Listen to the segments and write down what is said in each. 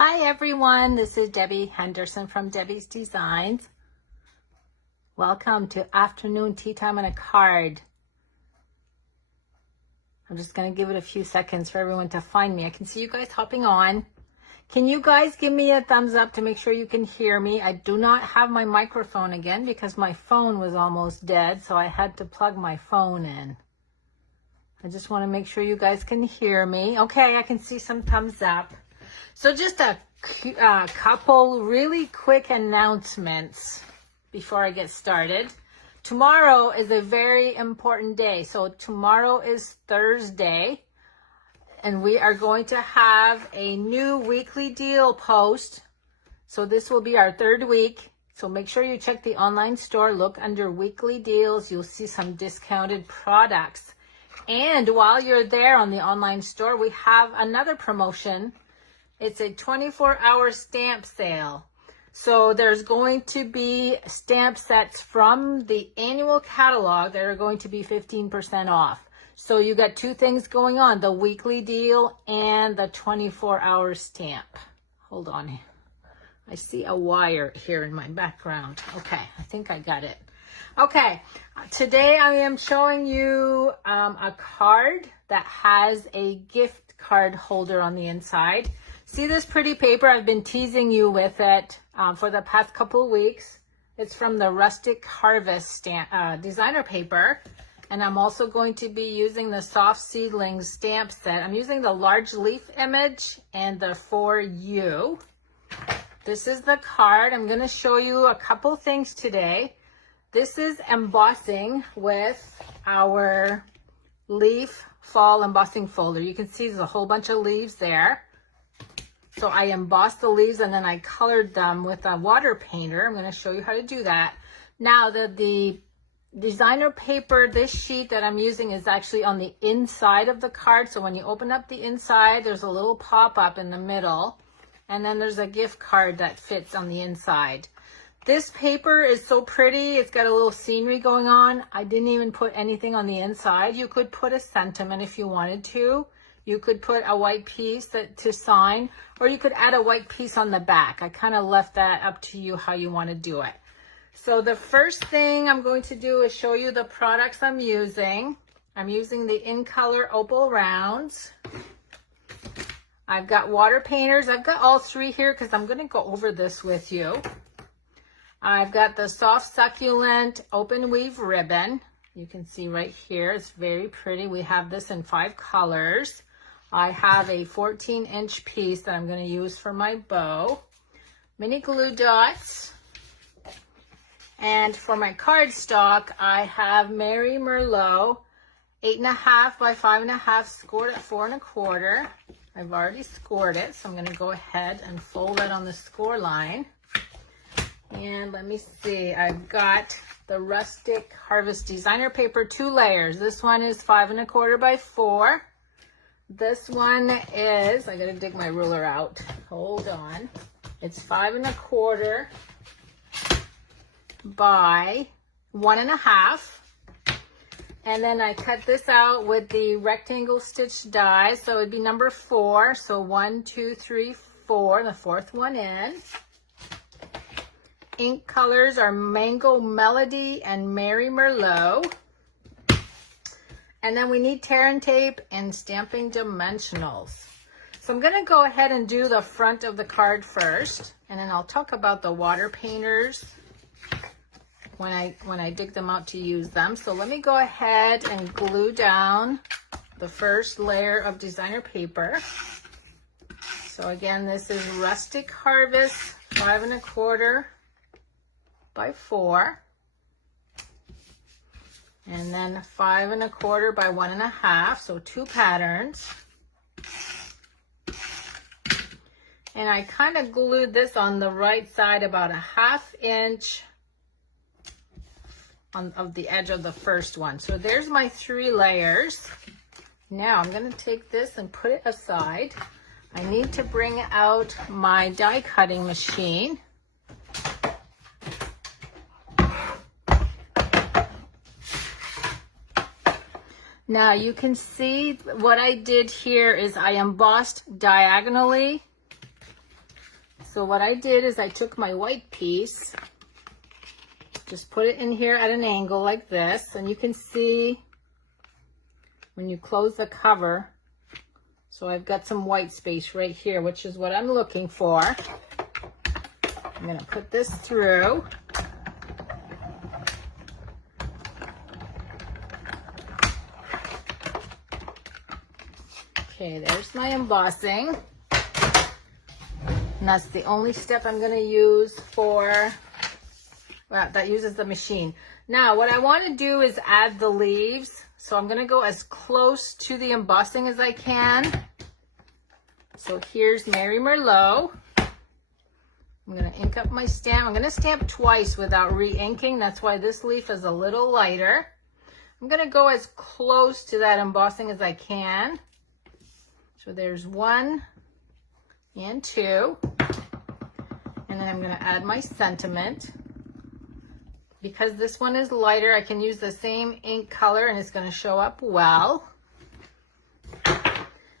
Hi everyone, this is Debbie Henderson from Debbie's Designs. Welcome to afternoon tea time on a card. I'm just going to give it a few seconds for everyone to find me. I can see you guys hopping on. Can you guys give me a thumbs up to make sure you can hear me? I do not have my microphone again because my phone was almost dead, so I had to plug my phone in. I just want to make sure you guys can hear me. Okay, I can see some thumbs up. So just a couple really quick announcements before I get started. Tomorrow is a very important day. So tomorrow is Thursday, and we are going to have a new weekly deal post. So this will be our third week. So make sure you check the online store. Look under weekly deals. You'll see some discounted products. And while you're there on the online store, we have another promotion. It's a 24-hour stamp sale. So there's going to be stamp sets from the annual catalog that are going to be 15% off. So you got two things going on, the weekly deal and the 24-hour stamp. Hold on. I see a wire here in my background. Okay, I think I got it. Okay, today I am showing you a card that has a gift card holder on the inside. See this pretty paper? I've been teasing you with it for the past couple of weeks. It's from the Rustic Harvest designer paper. And I'm also going to be using the Soft Seedlings stamp set. I'm using the large leaf image and the For You. This is the card. I'm going to show you a couple things today. This is embossing with our leaf fall embossing folder. You can see there's a whole bunch of leaves there. So I embossed the leaves and then I colored them with a water painter. I'm going to show you how to do that. Now the designer paper, this sheet that I'm using is actually on the inside of the card. So when you open up the inside, there's a little pop-up in the middle. And then there's a gift card that fits on the inside. This paper is so pretty. It's got a little scenery going on. I didn't even put anything on the inside. You could put a sentiment if you wanted to. You could put a white piece to sign, or you could add a white piece on the back. I kind of left that up to you how you want to do it. So the first thing I'm going to do is show you the products I'm using. I'm using the In Color Opal Rounds. I've got water painters. I've got all three here because I'm going to go over this with you. I've got the Soft Succulent Open Weave Ribbon. You can see right here. It's very pretty. We have this in 5 colors. I have a 14-inch piece that I'm going to use for my bow. Mini glue dots. And for my cardstock, I have Mary Merlot 8.5 by 5.5 scored at 4 1/4. I've already scored it, so I'm going to go ahead and fold it on the score line. And let me see, I've got the Rustic Harvest designer paper, 2 layers. This one is 5 1/4 by 4. This one is, I gotta dig my ruler out. Hold on. It's 5 1/4 by 1 1/2. And then I cut this out with the rectangle stitch die. So it'd be number 4. So 1, 2, 3, 4, the 4th one in. Ink colors are Mango Melody and Mary Merlot. And then we need tear and tape and stamping dimensionals. So I'm going to go ahead and do the front of the card first, and then I'll talk about the water painters when I dig them out to use them. So let me go ahead and glue down the first layer of designer paper. So again, this is Rustic Harvest 5 1/4 by 4. And then 5 1/4 by 1 1/2, so 2 patterns. And I kind of glued this on the right side about a 1/2 inch of the edge of the first one. So there's my 3 layers. Now I'm going to take this and put it aside. I need to bring out my die cutting machine. Now you can see what I did here is I embossed diagonally So what I did is I took my white piece, just put it in here at an angle like this, and you can see when you close the cover, so I've got some white space right here, which is what I'm looking for. I'm going to put this through. Okay, there's my embossing. And that's the only step I'm going to use for, well, that uses the machine. Now, what I want to do is add the leaves. So I'm going to go as close to the embossing as I can. So here's Mary Merlot. I'm going to ink up my stamp. I'm going to stamp twice without re-inking. That's why this leaf is a little lighter. I'm going to go as close to that embossing as I can. So there's 1 and 2. And then I'm going to add my sentiment. Because this one is lighter, I can use the same ink color and it's going to show up well.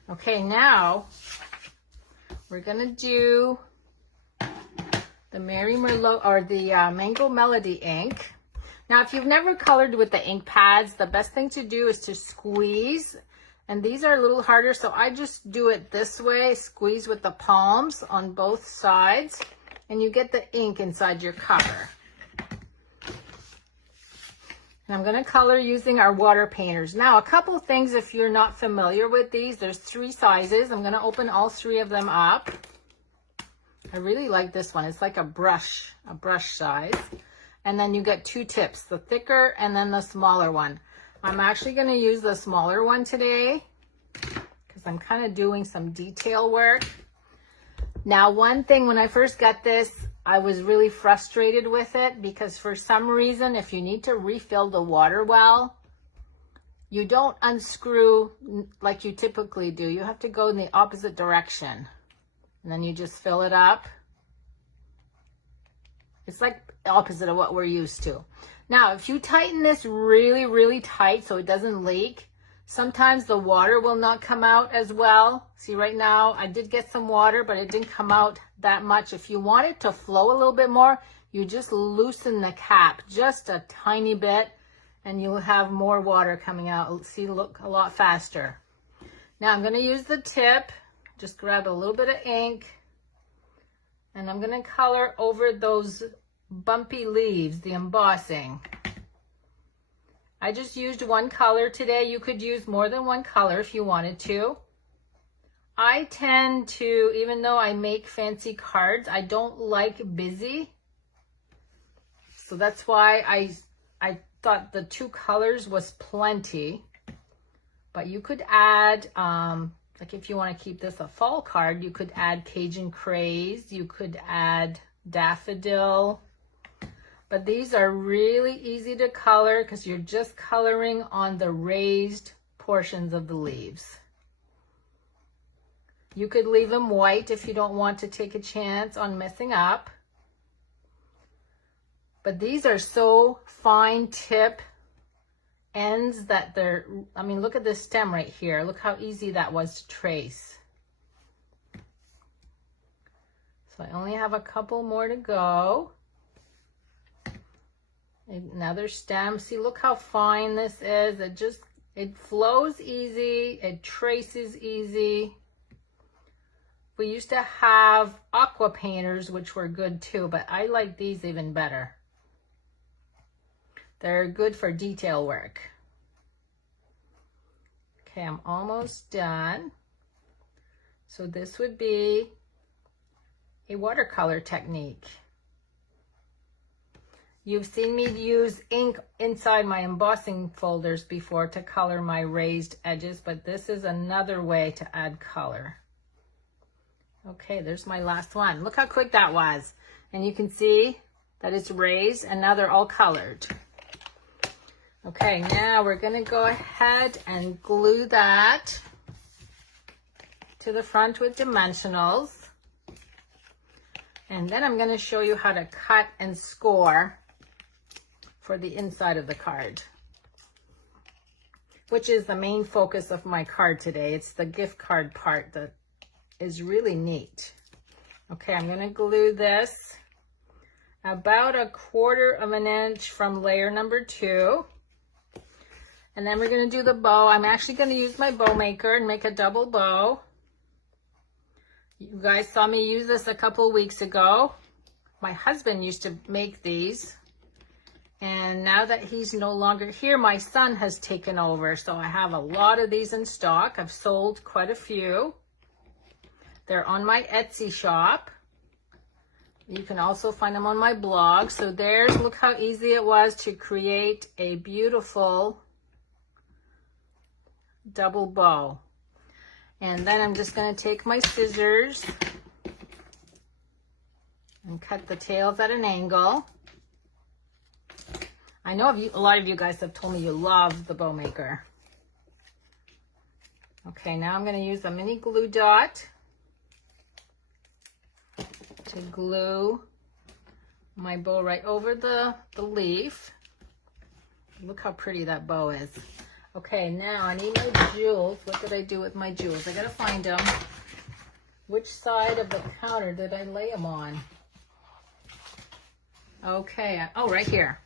Okay, now we're going to do the Mary Merlot or the Mango Melody ink. Now, if you've never colored with the ink pads, the best thing to do is to squeeze. And these are a little harder, so I just do it this way, squeeze with the palms on both sides, and you get the ink inside your cover. And I'm going to color using our water painters. Now, a couple things if you're not familiar with these. There's 3 sizes. I'm going to open all 3 of them up. I really like this one. It's like a brush size. And then you get 2 tips, the thicker and then the smaller one. I'm actually going to use the smaller one today because I'm kind of doing some detail work. Now, one thing, when I first got this, I was really frustrated with it because for some reason, if you need to refill the water well, you don't unscrew like you typically do. You have to go in the opposite direction and then you just fill it up. It's like the opposite of what we're used to. Now, if you tighten this really, really tight so it doesn't leak, sometimes the water will not come out as well. See, right now, I did get some water, but it didn't come out that much. If you want it to flow a little bit more, you just loosen the cap just a tiny bit, and you'll have more water coming out. See, look, a lot faster. Now, I'm going to use the tip. Just grab a little bit of ink, and I'm going to color over those bumpy leaves, the embossing. I just used 1 color today. You could use more than 1 color if you wanted to. I tend to, even though I make fancy cards, I don't like busy. So that's why I thought the 2 colors was plenty. But you could add, like if you want to keep this a fall card, you could add Cajun Craze. You could add Daffodil. But these are really easy to color because you're just coloring on the raised portions of the leaves. You could leave them white if you don't want to take a chance on messing up. But these are so fine tip ends that they're, I mean, look at this stem right here. Look how easy that was to trace. So I only have a couple more to go. Another stem. See, look how fine this is. It flows easy. It traces easy. We used to have aqua painters, which were good too, but I like these even better. They're good for detail work. Okay, I'm almost done. So this would be a watercolor technique. You've seen me use ink inside my embossing folders before to color my raised edges, but this is another way to add color. Okay, there's my last one. Look how quick that was. And you can see that it's raised and now they're all colored. Okay, now we're going to go ahead and glue that to the front with dimensionals. And then I'm going to show you how to cut and score for the inside of the card, which is the main focus of my card today. It's the gift card part that is really neat. Okay, I'm going to glue this about 1/4 inch from layer number 2. And then we're going to do the bow. I'm actually going to use my bow maker and make a double bow. You guys saw me use this a couple weeks ago. My husband used to make these. And now that he's no longer here, my son has taken over. So I have a lot of these in stock. I've sold quite a few. They're on my Etsy shop. You can also find them on my blog. So look how easy it was to create a beautiful double bow. And then I'm just going to take my scissors and cut the tails at an angle. I know a lot of you guys have told me you love the bow maker. Okay, now I'm going to use a mini glue dot to glue my bow right over the leaf. Look how pretty that bow is. Okay, now I need my jewels. What did I do with my jewels? I gotta find them. Which side of the counter did I lay them on? Okay, oh, right here.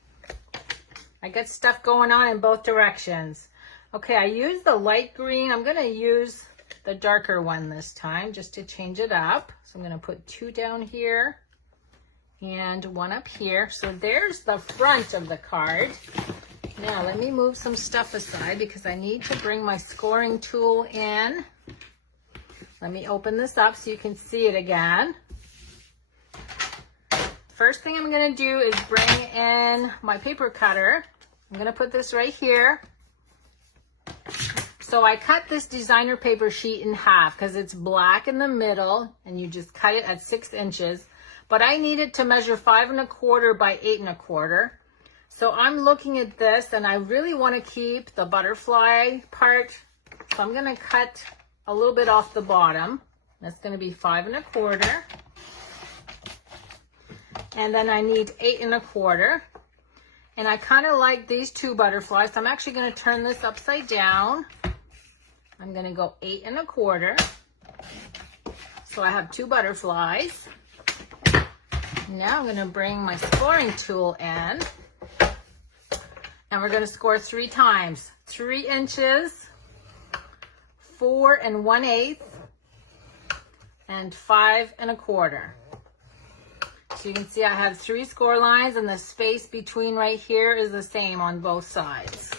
I got stuff going on in both directions. Okay, I used the light green. I'm gonna use the darker one this time just to change it up. So I'm gonna put 2 down here and 1 up here. So there's the front of the card. Now let me move some stuff aside because I need to bring my scoring tool in. Let me open this up so you can see it again. First thing I'm going to do is bring in my paper cutter. I'm going to put this right here. So I cut this designer paper sheet in half because it's black in the middle and you just cut it at 6 inches. But I need it to measure 5 1/4 by 8 1/4. So I'm looking at this and I really want to keep the butterfly part. So I'm going to cut a little bit off the bottom. That's going to be 5 1/4. And then I need 8 1/4. And I kind of like these 2 butterflies. So I'm actually going to turn this upside down. I'm going to go 8 1/4. So I have 2 butterflies. Now I'm going to bring my scoring tool in. And we're going to score 3 times. 3 inches, 4 1/8, and 5 1/4. So you can see I have 3 score lines and the space between right here is the same on both sides.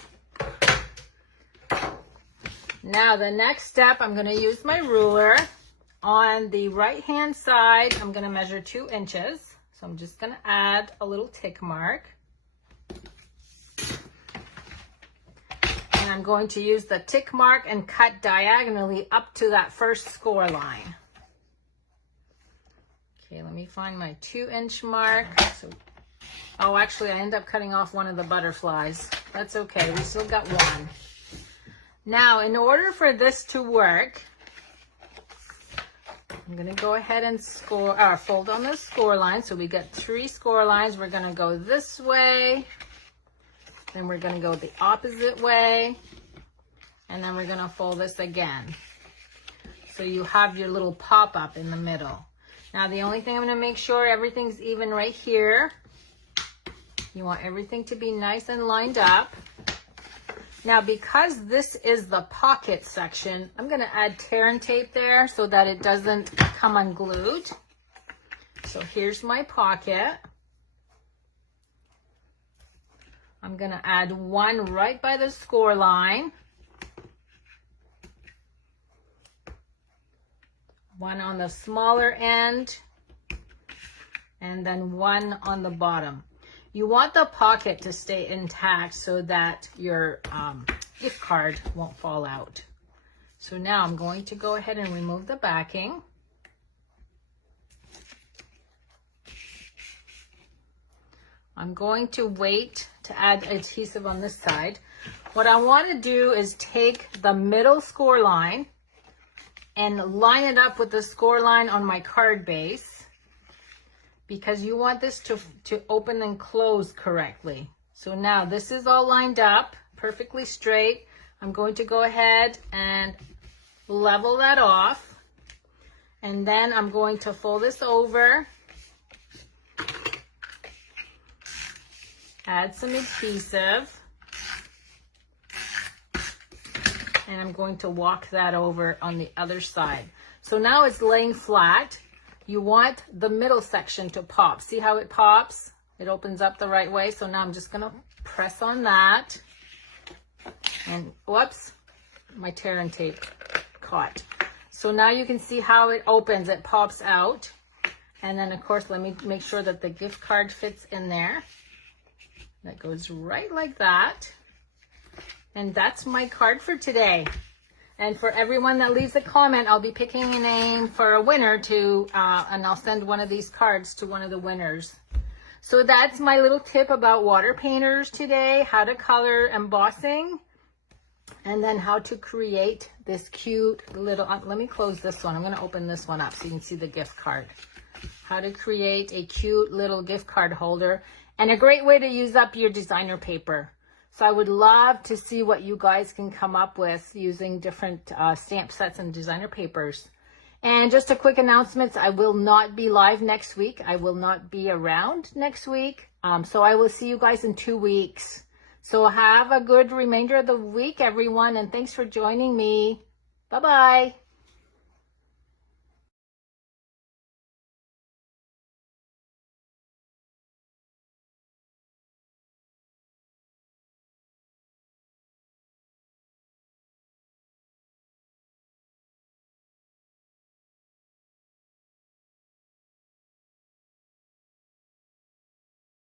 Now the next step, I'm going to use my ruler. On the right hand side, I'm going to measure 2 inches. So I'm just going to add a little tick mark. And I'm going to use the tick mark and cut diagonally up to that first score line. Okay, let me find my 2-inch mark. So, oh, actually, I end up cutting off one of the butterflies. That's okay, we still got 1. Now, in order for this to work, I'm going to go ahead and fold on the score line. So we got 3 score lines. We're going to go this way. Then we're going to go the opposite way. And then we're going to fold this again. So you have your little pop-up in the middle. Now the only thing I'm going to make sure everything's even right here. You want everything to be nice and lined up. Now because this is the pocket section, I'm going to add tear and tape there so that it doesn't come unglued. So here's my pocket. I'm going to add 1 right by the score line. 1 on the smaller end. And then 1 on the bottom. You want the pocket to stay intact so that your gift card won't fall out. So now I'm going to go ahead and remove the backing. I'm going to wait to add adhesive on this side. What I want to do is take the middle score line and line it up with the score line on my card base, because you want this to open and close correctly. So now this is all lined up perfectly straight. I'm going to go ahead and level that off. And then I'm going to fold this over. Add some adhesive. And I'm going to walk that over on the other side. So now it's laying flat. You want the middle section to pop. See how it pops? It opens up the right way. So now I'm just gonna press on that. And whoops, my tear and tape caught. So now you can see how it opens, it pops out. And then of course, let me make sure that the gift card fits in there. That goes right like that. And that's my card for today. And for everyone that leaves a comment, I'll be picking a name for a winner to, and I'll send one of these cards to one of the winners. So that's my little tip about water painters today, how to color embossing, and then how to create this cute little, let me close this one. I'm going to open this one up so you can see the gift card. How to create a cute little gift card holder and a great way to use up your designer paper. So I would love to see what you guys can come up with using different stamp sets and designer papers. And just a quick announcement, I will not be live next week. I will not be around next week. So I will see you guys in 2 weeks. So have a good remainder of the week, everyone. And thanks for joining me. Bye-bye.